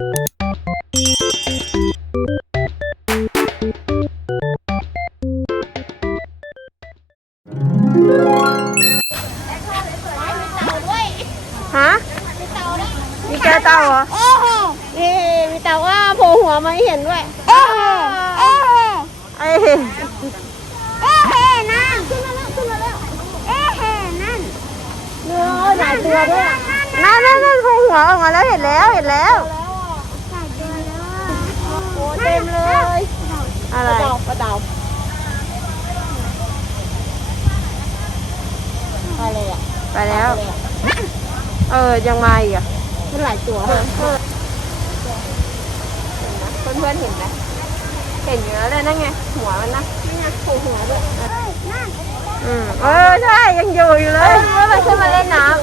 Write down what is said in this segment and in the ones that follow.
ฮะ มีแก้เต่าเหรอ นี่มีเต่าว่าโผล่หัวมาให้เห็นด้วยเอ๊ะเอ๊ะไอ้เอ๊ะนั่นขึ้นมาแล้วขึ้นมาแล้วเอ๊ะนั่นเนื้อหลายตัวด้วยนั่นนั่นนั่นโผล่หัวออกมาแล้วเห็นแล้วเห็นแล้ว หลายตัวแล้ว โอ้เต็มเลย อะไร ปลาดาว อะไรอะไปแล้ว เออ ยังมาอีกอะมันหลายตัวเพื่อนเพื่อนๆเห็นไหมเห็นอยู่แล้วเลยนั่นไง หัวมันนะนี่ไงโผล่หัวด้วยเอ้ยนั่นอืมเออ ใช่ ยังอยู่อยู่เลยว่ามันขึ้นมาเล่นน้ำ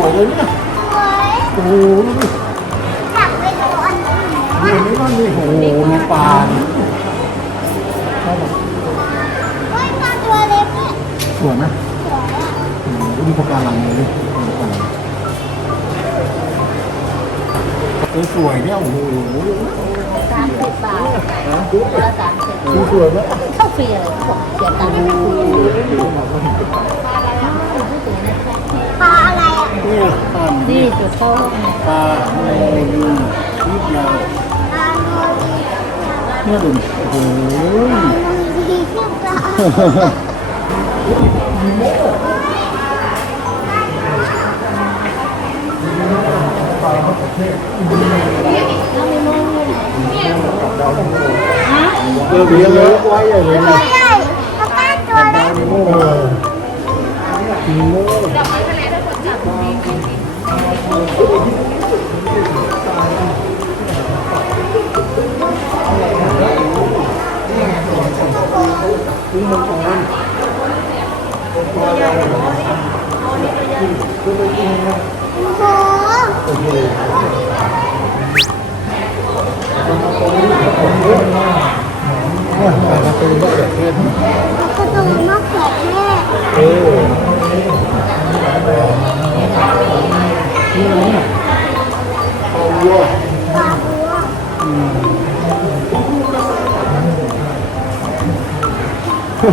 วยเลยเนี่ยสวยโอ้โหดูดิอยากไปดูอันอื่นดูอันนี้ก็นี่โอ้โหมีปลาดิเฮ้ยปลาตัวเล็กเนี่ยสวยไหมสวยอะโอ้โหดูปะการังเลยดิสวยๆเนี่ยโอ้โหสามสิบบาทนะตัวละสามสิบดูสวยไหมเข้าฟรีอะไรบอกเสียตังค์ ไม่ฟรีปลาอะไรอะเนี่ยปลานี่จุดเข้าห้องปลาโมลีนิดยาวปลาโมลีเนี่ยดูโอ้โหปลาโมลีเชื่อปลาเดี๋ยวเลี้ยงเยอะไว้อย่างนี้ คือมันของมันโอ้โหเนี่ยแต่ละตัวก็แบบเพื่อนกระดูกมะเขือเทศเออนี่อะไรเนี่ยเอาวัวปลาบัว นี่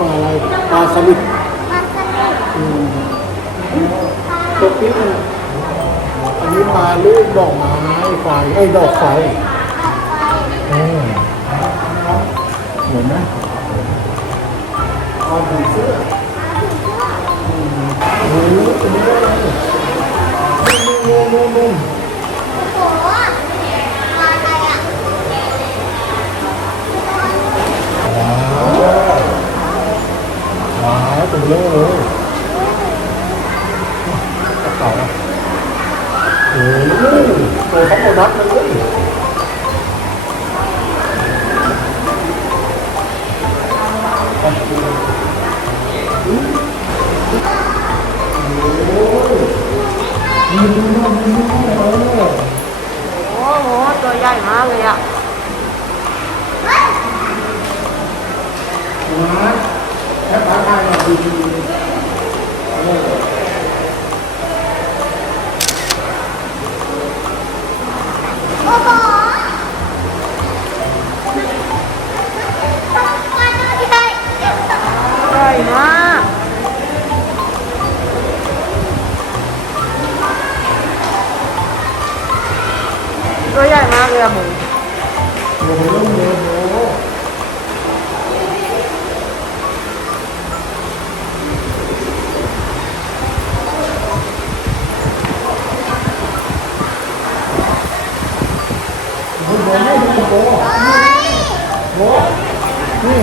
ปลาอะไรปลาสลิดปลาสลิดอืมปลาตัวปิ๊กเนี่ยอันนี้ปลาลูกดอกไม้ไฟไอ้ดอกไฟปลาไฟเออเหมือนไหมปลาผีเสื้อ โอ้โหตัวนี้อะไรนุ่มนุ่มนุ่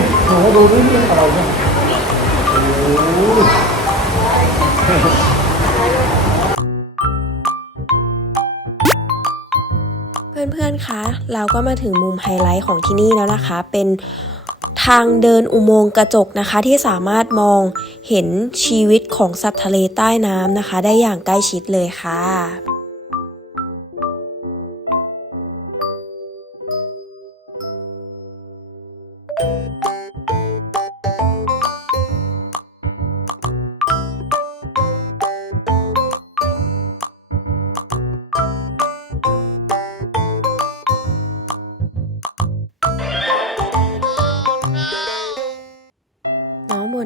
ยหนูดูนี่นี่อะไรเนี่ยโอ้ยเพื่อนๆ คะ เราก็มาถึงมุมไฮไลท์ของที่นี่แล้วนะคะ เป็นทางเดินอุโมงค์กระจกนะคะที่สามารถมองเห็นชีวิตของสัตว์ทะเลใต้น้ำนะคะ ได้อย่างใกล้ชิดเลยค่ะ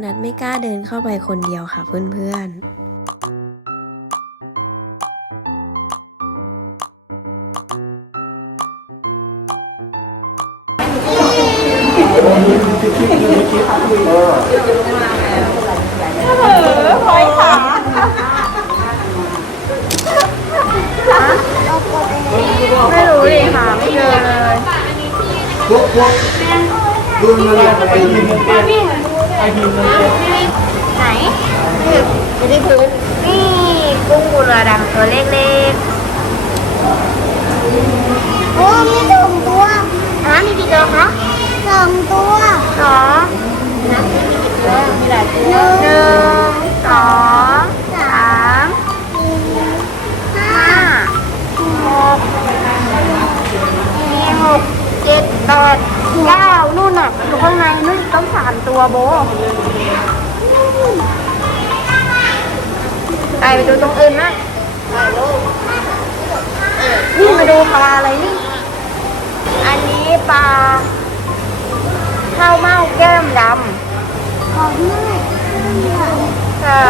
น้องโบนัสไม่กล้าเดินเข้าไปคนเดียวค่ะเพื่อนๆไม่รู้ดิหาไม่เจอเลยพวกพวกดูอะไรไปยิงมันเตียไปยิงมัน ไหนอยู่ที่พื้นนี่กุ้งกุลาดำตัวเล็กๆโอ้มีสองตัวฮะมีกี่ตัวคะสองตัวสองนะมีกี่ตัวมีหลายตัวหนึ่งสองสามสี่ห้าหกหกเจ็ดแปด เก้านู่นน่ะอยู่ข้างในนู่นต้องสามตัวโบไปไปดูตรงอื่นนะนี่มาดูปลาอะไรนี่ อันนี้ปลาข้าวเม่าแก้มดำใช่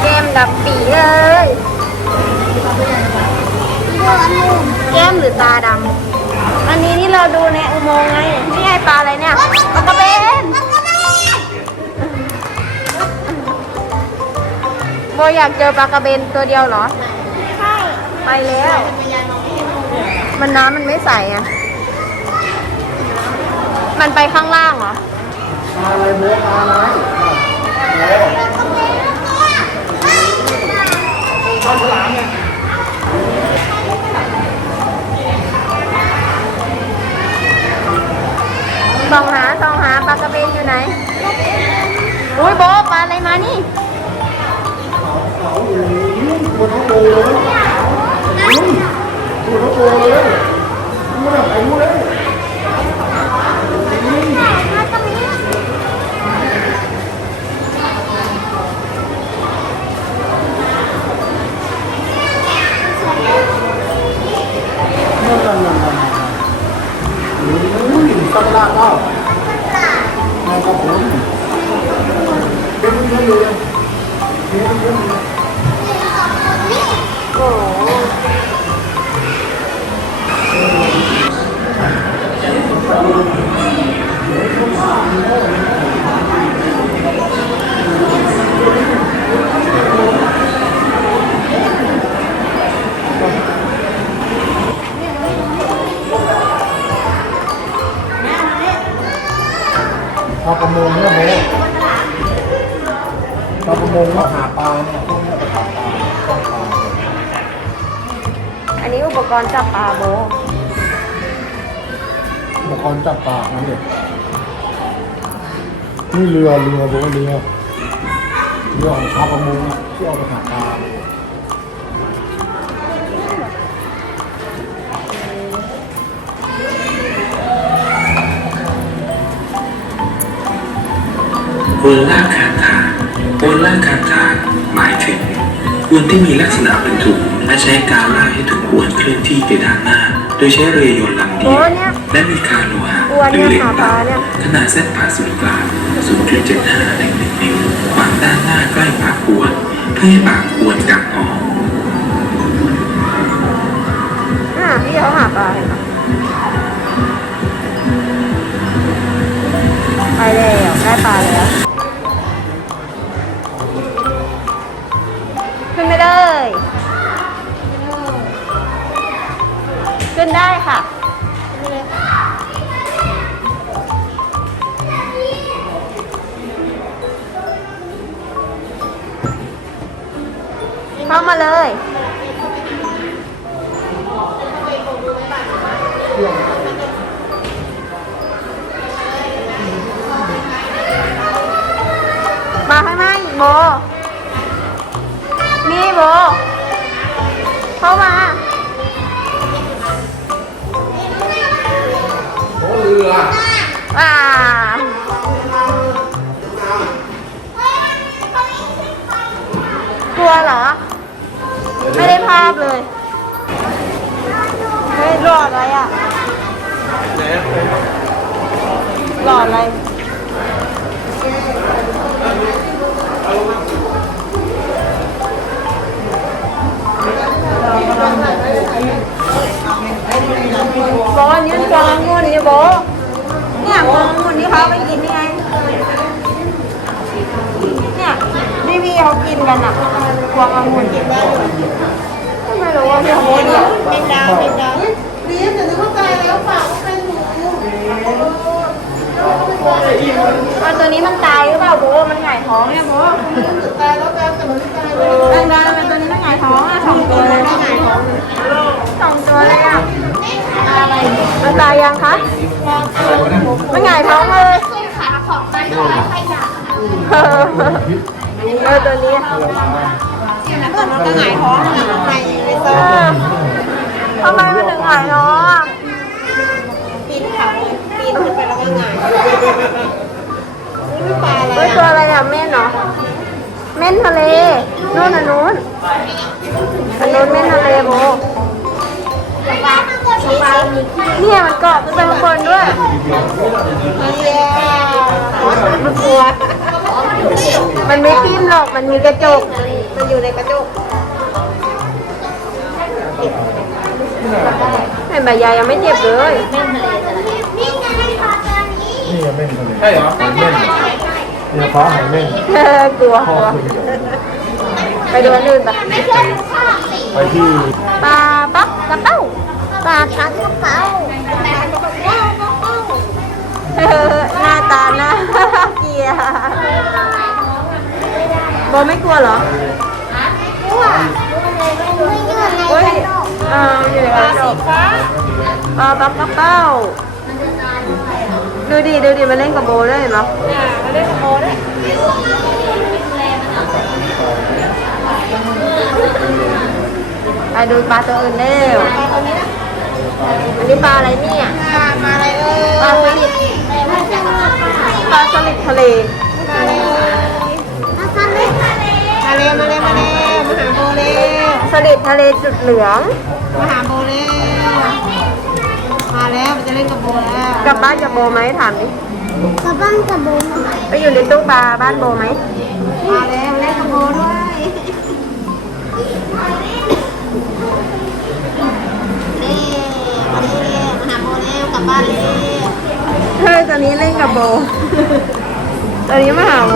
แก้มดำปีเลยแก้มหรือตาดำ อันนี้นี่เราดูในอุโมงค์ไง นี่ไงปลาอะไรเนี่ยปลากระเบนโบอยากเจอปลากระเบนตัวเดียวเหรอ ใช่ ไปแล้ว มันน้ำมันไม่ใสอะ มันไปข้างล่างเหรออะไรโบอะไรข้าวฉลามเนี่ย อุ้ยโบปลาอะไรมานี่ตัวน้องโบเลยตัวน้องโบเลยดูนะไปดูเลยนั่นนั่นนั่นนั่นอุ้ยสักลาเก้าะนเป็นเยอะเลยเป็นเยอะเล ยชาวประมงเนี่ยโบ ชาวประมงเขาหาปลาเนี่ยพวกเนี้ยไปหาปลาต้องปลาอันนี้อุปกรณ์จับปลาโบอุปกรณ์จับปลานั่นเด็กนี่เรือเรือโบเรือเรือของชาวประมงอะที่เอาไปหาปลาอวนลากข้างทาง อวนลากข้างทางหมายถึงอวนที่มีลักษณะเป็นถุงและใช้การลากให้ถุงอวนเคลื่อนที่ไปด้านหน้า โดยใช้เรือยนต์ลำเดียวและมีคานโลหะอวนหรือเนี่ยเหล็กหาปลาต่ำเนี่ยขนาดเส้นผ่าศูนย์กลาง 0.75ใน1นิ้ววางด้านหน้าใกล้ปากอวนเพื่อให้ปากอวนกัดออก โบ นี่โบ เข้ามาโอ้เรืออ่ากลัวเหรอ ไม่ได้ภาพเลยเฮ้ยหลอดอะไรอะหลอดอะไร บอนี่มันกวางองุ่นนี่โบเนี่ยกวางองุ่นที่เขาเอาไปกินนี่ไงเนี่ยพี่พี่เขากินกันอะกวางองุ่นกินได้ไมเราว่าพี่เขากินอะเป็นดาวเป็นดาวนี่แต่นึกว่าตายแล้วเปล่า เป็นหนูเอาตัวนี้มันตายหรือเปล่าโบมันหงายท้องเนี่ยโบตายแล้วตายแต่มันตายเลยดาวเป็นตัวนี้มันหงายท้องอะสองตัวเลยหงายท้องสองตัวเลยอะมันตายยังคะ มันหงายท้องเลยขาของมันก็ไม่ขยับเออตัวนี้มันก็หงายท้องข้างในเลยเออทำไมมันถึงหงายท้อง เฮ้ยตัวอะไรอะเม่นเหรอเม่นทะเลนู่นน่ะนู้นอันนู้นเม่นทะเลโบปลาปลามีขี้เนี่ยมันเกาะขึ้นไปข้างบนด้วยมันกลัวมันไม่ทิ่มหรอกมันมีกระจก มันอยู่ในกระจกเห็นใบยายยังไม่เจ็บเลยนี่ไงปล นี้นี่ยังเม่นทะเลใช่เหรอหอยเม่นเนี่ยฟ้าหอยเม่นเออกลัวกลัวไปดูอันอื่นปะไม่ใช่ข้าวสีไปที่ปลาปักกระเป้าปลาคัดกระเป๋าปลากระเป๋ากระเป๋าเออหน้าตาหน้าเกลียดโบไม่กลัวเหรอกลัวไม่อยู่ในเฮ้ยกระจกอ่าอยู่ในกระจกปลาปักกระเป้า ดูดิดูดิมาเล่นกับโบได้เห็นไหมมาเล่นกับโบได้ไปดูปลาตัวอื่นเร็วอันนี้ปลาอะไรเนี่ยปลามาอะไรเอ่ยปลาสลิดไม่ใช่ปลาปลาสลิดทะเลมาเลยมาทะเลมาเลยมาเลยมาเลยมาหาโบเร็วสลิดทะเลจุดเหลืองมาหาโบเร็วมา แล้วมันจะเล่นกับโบแล้วกลับบ้านกับโบไหมถามดิ กลับบ้านกับโบไปอยู่ในตู้ปลาบ้านโบไหมมาแล้วเล่นกับโบด้วยนี่มาเร็วมาหาโบเร็วกลับบ้านเร็วเฮ้ยตอนนี้เล่นกับโบ ตอนนี้มาหาโบ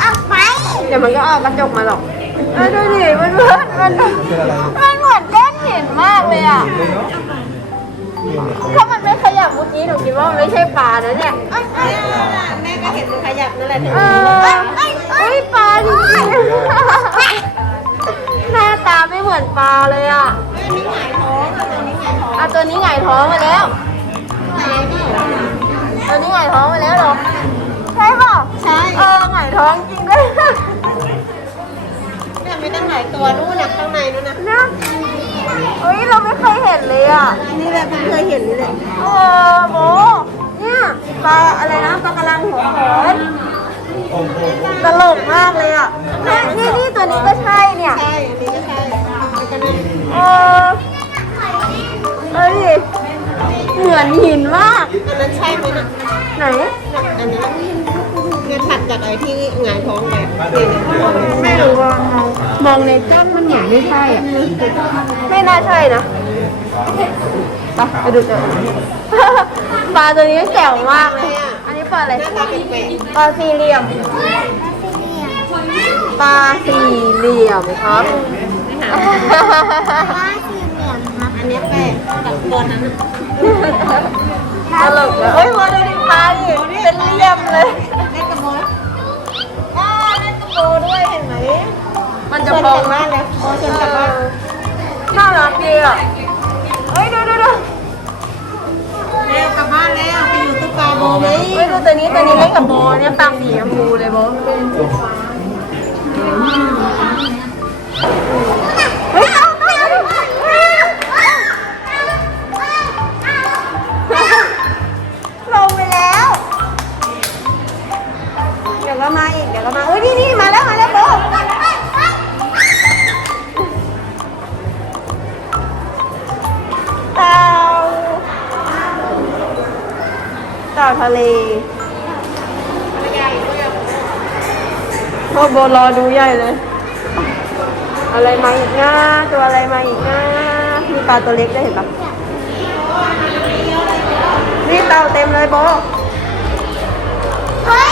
ออกไปเดี๋ยวมันก็ออกกระจกมาหรอกเออดูดิมันเหมือนมันมันเหมือนก้อนหินมากเลยอะถ้ามันไม่ขยับเมื่อกี้หนูคิดว่ามันไม่ใช่ปลานะเนี่ยเอ้ยเอ้ยแม่ก็เห็นมันขยับนั่นแหละเออเฮ้ยปลาจริงๆหน้าตาไม่เหมือนปลาเลยอะนี่หงายท้องอะตัวนี้หงายท้องอะตัวนี้หงายท้องมาแล้วตัวนี้หงายท้องมาแล้วเหรอ ใช่เออหงายท้องจริงด้วยเนี่ยไม่ต้องหลายตัวนู่นนะข้างในนู่นนะนะเฮ้ยเราไม่เคยเห็นเลยอะ นี่แหละเพิ่เคยเห็นเลยเออโบเนี่ยปลาอะไรนะปลากระลังหัวหอนตลกมากเลยอะนี่นี่ตัวนี้ก็ใช่เนี่ย ใช่อันนี้ก็ใช่เออเอ้ยเหมือนหินมากอันนั้นใช่ไหมน่ะไหน อันนี้ เนี่ยถัดจากไอ้ที่หงายท้องไปเนี่ยเนี่ยไม่รู้ว่ามองมองในกล้องมันเหมือนไม่ใช่อะ ไม่น่าใช่นะไปไปดูกันปลาตัวนี้แจ๋วมากเลยอันนี้ปลาอะไร หน้าตาเป็นแปลงปลาสี่เหลี่ยม ปลาสี่เหลี่ยมครับ ว่าสี่เหลี่ยมครับ อันเนี้ยแปลกกับตัวนั้นน่ะตลกเลยเฮ้ยมาดูดิปลาดิเป็นเหลี่ยมเลย เล่นกระโมยอ๋อเล่นกระโปรงด้วยเห็นไหมมันจะเชิญพอกลับบ้านเลยโอ้เชิญกลับบ้านน่ารักดีอะเฮ้ยดูดูดูเร็วกลับบ้านแล้วไปอยู่ตุ๊กตาโบไหมเฮ้ยดูตัวนี้ตัวนี้เล่นกับโบเนี่ยปากสีชมพูเลยโบเฮ้ยเอาเอาเอาลงไปแล้ว เดี๋ยวก็มาอีก เดี๋ยวก็มาอุ้ยนี่นี่ ทะเลโอ้โบรอดูใหญ่เลย อะไรมาอีกนะตัวอะไรมาอีกนะมีปลาตัวเล็กได้เห็นปะนี่เต่าเต็มเลยโบเฮ้ย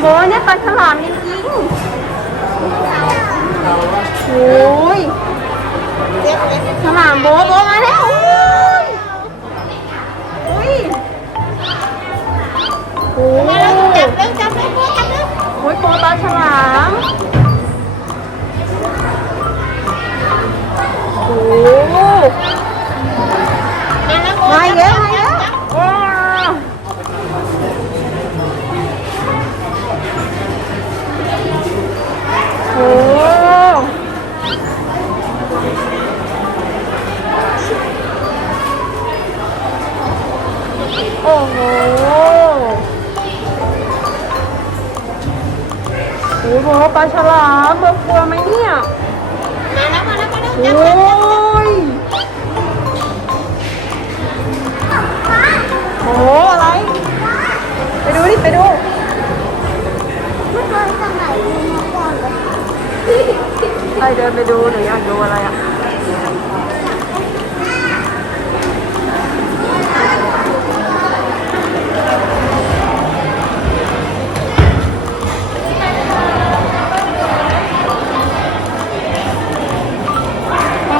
โบเนี่ยปลาฉลามจริงๆโอ้ยฉลามโบโบมาแล้วอุ้ยอุ้ยโอ้จับเร็วจับเร็วจับเร็วโอ้ยโปปลาฉลามโอ้ยมาอีกแล้วมาอีก โอ้โอ้โหโอ้โหปลาฉลามเบอร์กลัวไหมเนี่ยมาแล้วมาแล้วมาแล้วโอ้ยโอ้โหอะไร ไปดูดิ ไปดูไม่เคยสมัยนี้มาก่อน ไปเดินไปดูหนูอยากดูอะไรอะ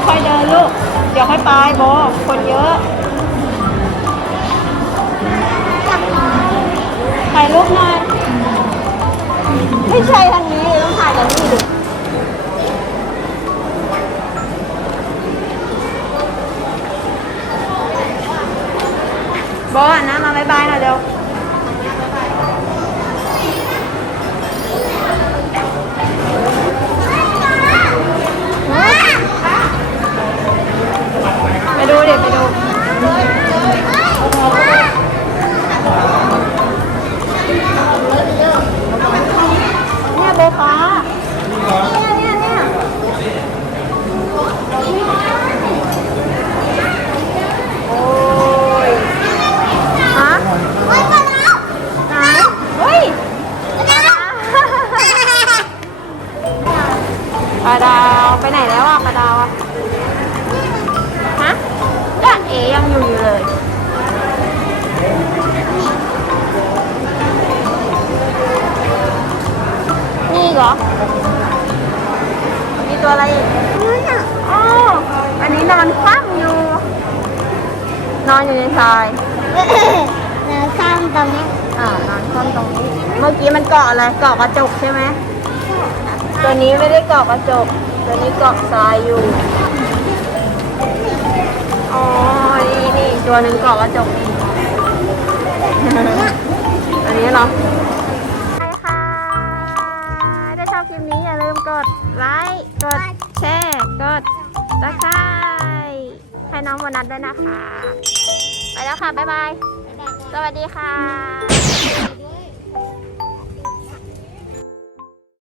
ค่อยเดินลูก เดี๋ยวค่อยไปโบคนเยอะ ถ่ายรูปหน่อยไม่ใช่ทางนี้ ต้องถ่ายกันนี่ดู โบอะนะมาบายบายหน่อยเดี๋ยวไปดูเด็กไปดูเนี่ยโบฟ้า นอนอยู่ในทรายแล้วข้ามตรงนี้อ่านอนคว่ำตรงนี้ เมื่อกี้มันเกาะอะไรเกาะกระจกใช่ไหมตัวนี้ไม่ได้เกาะกระจก ตัวนี้เกาะทรายอยู่อ๋อนี่นี่ตัวหนึ่งเกาะกระจกนี่อันนี้เหรอใช่ค่ะ ถ้าชอบคลิปนี้อย่าลืมกดไลค์ กดแชร์ กดซับสไครต์ให้ น้องโบนัสด้วยนะคะ ไปแล้วค่ะ บ๊ายบาย สวัสดีค่ะ